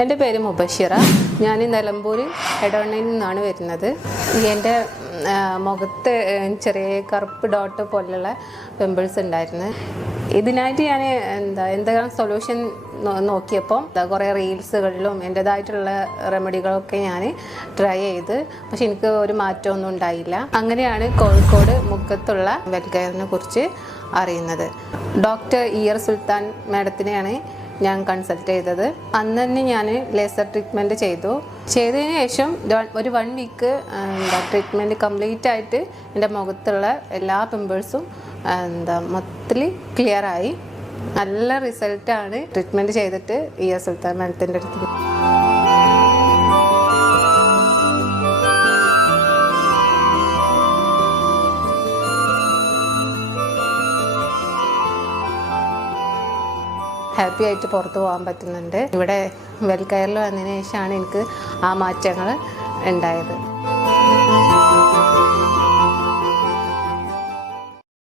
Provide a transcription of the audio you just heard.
എൻ്റെ പേര് മുബഷിറ. ഞാൻ നിലമ്പൂർ എടവണ്ണയിൽ നിന്നാണ് വരുന്നത്. എൻ്റെ മുഖത്ത് ചെറിയ കറുപ്പ് ഡോട്ട് പോലുള്ള പിമ്പിൾസ് ഉണ്ടായിരുന്നു. ഇതിനായിട്ട് ഞാൻ എന്തെങ്കിലും സൊല്യൂഷൻ നോക്കിയപ്പോൾ കുറേ റീൽസുകളിലും എൻ്റേതായിട്ടുള്ള റെമഡികളൊക്കെ ഞാൻ ട്രൈ ചെയ്ത്, പക്ഷെ എനിക്ക് ഒരു മാറ്റമൊന്നും ഉണ്ടായില്ല. അങ്ങനെയാണ് കോഴിക്കോട് മുക്കത്തുള്ള വെൽകെയറിനെ കുറിച്ച് അറിയുന്നത്. ഡോക്ടർ ഇയർ സുൽത്താൻ മാഡത്തിനെയാണ് ഞാൻ കൺസൾട്ട് ചെയ്തത്. അന്ന് തന്നെ ഞാൻ ലേസർ ട്രീറ്റ്മെൻറ്റ് ചെയ്തതിന് ശേഷം ഒരു 1 വീക്ക് ട്രീറ്റ്മെൻറ്റ് കംപ്ലീറ്റ് ആയിട്ട് എൻ്റെ മുഖത്തുള്ള എല്ലാ പിമ്പിൾസും മൊത്തത്തിൽ ക്ലിയറായി. നല്ല റിസൾട്ടാണ് ട്രീറ്റ്മെൻറ്റ് ചെയ്തിട്ട് ഇയർ സുൽത്താൻ മാഡത്തിൻ്റെ അടുത്ത്. ഹാപ്പി ആയിട്ട് പുറത്ത് പോകാൻ പറ്റുന്നുണ്ട്. ഇവിടെ വെൽകെയറിൽ വന്നതിന് ശേഷമാണ് എനിക്ക് ആ മാറ്റങ്ങൾ ഉണ്ടായത്.